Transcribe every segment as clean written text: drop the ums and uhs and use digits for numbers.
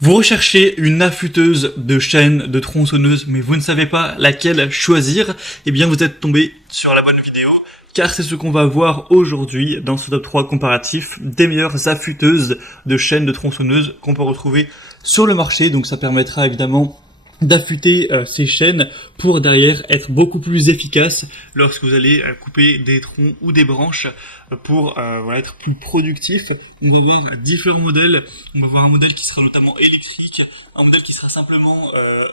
Vous recherchez une affûteuse de chaîne, de tronçonneuse, mais vous ne savez pas laquelle choisir, eh bien vous êtes tombé sur la bonne vidéo, car c'est ce qu'on va voir aujourd'hui dans ce top 3 comparatif des meilleures affûteuses de chaîne, de tronçonneuse qu'on peut retrouver sur le marché. Donc ça permettra évidemment d'affûter ces chaînes pour derrière être beaucoup plus efficace lorsque vous allez couper des troncs ou des branches pour voilà, être plus productif. On va voir différents modèles. On va voir un modèle qui sera notamment électrique, un modèle qui sera simplement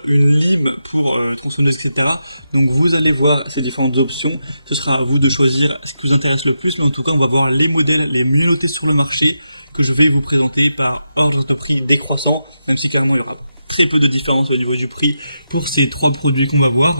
une lime pour tronçonneuse, etc. Donc vous allez voir ces différentes options. Ce sera à vous de choisir ce qui vous intéresse le plus, mais en tout cas on va voir les modèles les mieux notés sur le marché que je vais vous présenter par ordre de prix décroissant, même si clairement il y aura très peu de différence au niveau du prix pour ces trois produits qu'on va voir.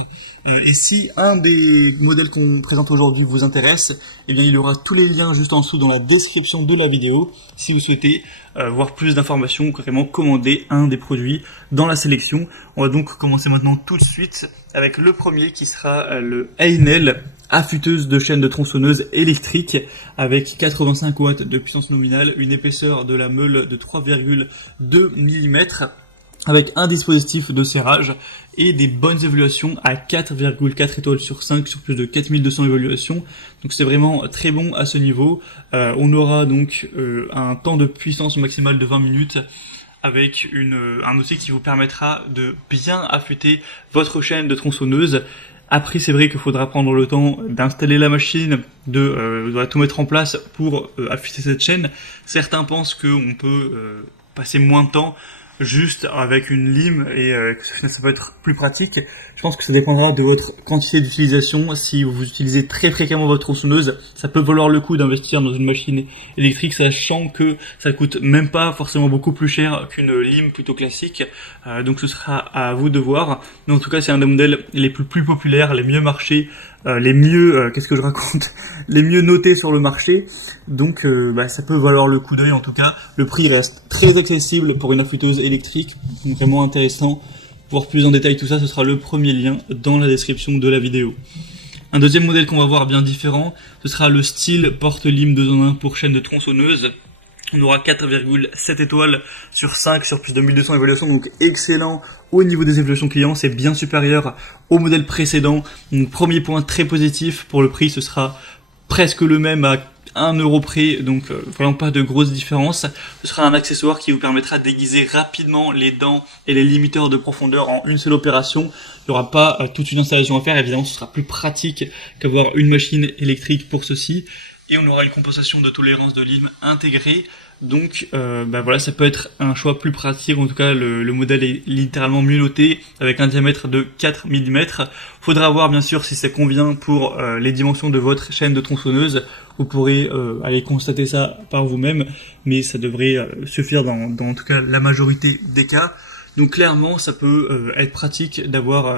Et si un des modèles qu'on présente aujourd'hui vous intéresse, eh bien il y aura tous les liens juste en dessous dans la description de la vidéo si vous souhaitez voir plus d'informations ou carrément commander un des produits dans la sélection. On va donc commencer maintenant tout de suite avec le premier qui sera le Einel affûteuse de chaîne de tronçonneuse électrique avec 85 watts de puissance nominale, une épaisseur de la meule de 3,2 mm avec un dispositif de serrage et des bonnes évaluations à 4,4 étoiles sur 5 sur plus de 4200 évaluations. Donc c'est vraiment très bon à ce niveau. On aura donc un temps de puissance maximale de 20 minutes avec un outil qui vous permettra de bien affûter votre chaîne de tronçonneuse. Après, c'est vrai qu'il faudra prendre le temps d'installer la machine, de tout mettre en place pour affûter cette chaîne. Certains pensent qu'on peut passer moins de temps juste avec une lime et que ça peut être plus pratique. Je pense que ça dépendra de votre quantité d'utilisation. Si vous utilisez très fréquemment votre tronçonneuse, ça peut valoir le coup d'investir dans une machine électrique, sachant que ça coûte même pas forcément beaucoup plus cher qu'une lime plutôt classique. Donc ce sera à vous de voir. Mais en tout cas, c'est un des modèles les plus populaires, les mieux marchés, les mieux, les mieux notés sur le marché. Donc ça peut valoir le coup d'œil. En tout cas, le prix reste très accessible pour une affûteuse électrique, donc vraiment intéressant. Voir plus en détail tout ça, ce sera le premier lien dans la description de la vidéo. Un deuxième modèle qu'on va voir bien différent, ce sera le style porte-lime 2 en 1 pour chaîne de tronçonneuse. On aura 4,7 étoiles sur 5 sur plus de 1200 évaluations, donc excellent au niveau des évaluations clients, c'est bien supérieur au modèle précédent. Donc premier point très positif pour le prix, ce sera presque le même à 1 euro près, donc vraiment pas de grosse différence. Ce sera un accessoire qui vous permettra d'aiguiser rapidement les dents et les limiteurs de profondeur en une seule opération. Il n'y aura pas toute une installation à faire, évidemment ce sera plus pratique qu'avoir une machine électrique pour ceci. Et on aura une compensation de tolérance de lime intégrée. Donc voilà, ça peut être un choix plus pratique. En tout cas, le modèle est littéralement mieux noté avec un diamètre de 4 mm. Faudra voir bien sûr si ça convient pour les dimensions de votre chaîne de tronçonneuse. Vous pourrez aller constater ça par vous-même, mais ça devrait suffire dans en tout cas la majorité des cas. Donc clairement, ça peut être pratique d'avoir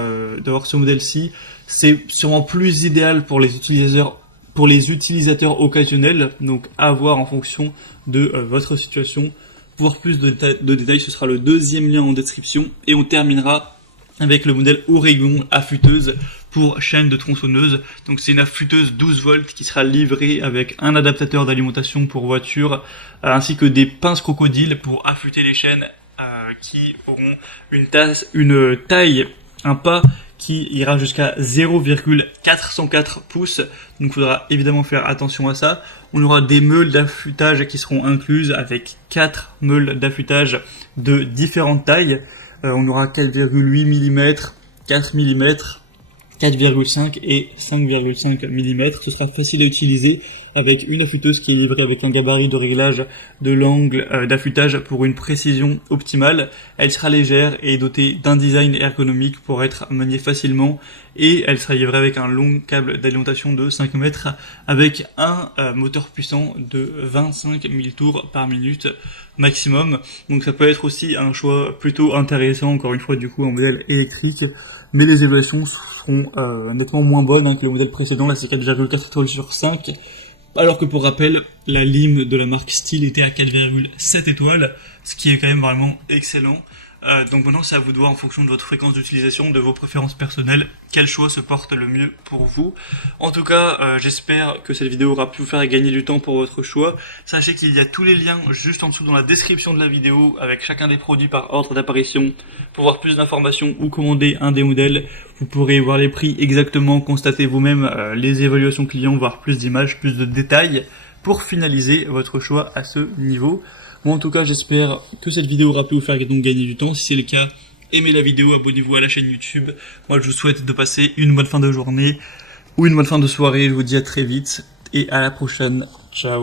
ce modèle-ci. C'est sûrement plus idéal pour les utilisateurs occasionnels, donc à voir en fonction de votre situation. Pour voir plus de détails, ce sera le deuxième lien en description. Et on terminera avec le modèle Oregon affûteuse pour chaîne de tronçonneuse. Donc c'est une affûteuse 12 volts qui sera livrée avec un adaptateur d'alimentation pour voiture, ainsi que des pinces crocodiles pour affûter les chaînes qui auront une taille, un pas qui ira jusqu'à 0,404 pouces. Donc il faudra évidemment faire attention à ça. On aura des meules d'affûtage qui seront incluses avec 4 meules d'affûtage de différentes tailles. On aura 4,8 mm, 4 mm, 4,5 et 5,5 mm. Ce sera facile à utiliser avec une affûteuse qui est livrée avec un gabarit de réglage de l'angle d'affûtage pour une précision optimale. Elle sera légère et dotée d'un design ergonomique pour être maniée facilement, et elle sera livrée avec un long câble d'alimentation de 5 mètres avec un moteur puissant de 25 000 tours par minute maximum. Donc ça peut être aussi un choix plutôt intéressant, encore une fois du coup un modèle électrique, mais les évaluations seront nettement moins bonnes que le modèle précédent. Là c'est 4,4 étoiles sur 5. Alors que pour rappel, la lime de la marque Stihl était à 4,7 étoiles, ce qui est quand même vraiment excellent. Donc maintenant c'est à vous de voir en fonction de votre fréquence d'utilisation, de vos préférences personnelles, quel choix se porte le mieux pour vous. En tout cas, j'espère que cette vidéo aura pu vous faire gagner du temps pour votre choix. Sachez qu'il y a tous les liens juste en dessous dans la description de la vidéo avec chacun des produits par ordre d'apparition. Pour voir plus d'informations ou commander un des modèles, vous pourrez voir les prix exactement, constater vous-même les évaluations clients, voir plus d'images, plus de détails pour finaliser votre choix à ce niveau. Moi en tout cas j'espère que cette vidéo aura pu vous faire donc gagner du temps. Si c'est le cas, aimez la vidéo, abonnez-vous à la chaîne YouTube. Moi je vous souhaite de passer une bonne fin de journée ou une bonne fin de soirée. Je vous dis à très vite et à la prochaine. Ciao.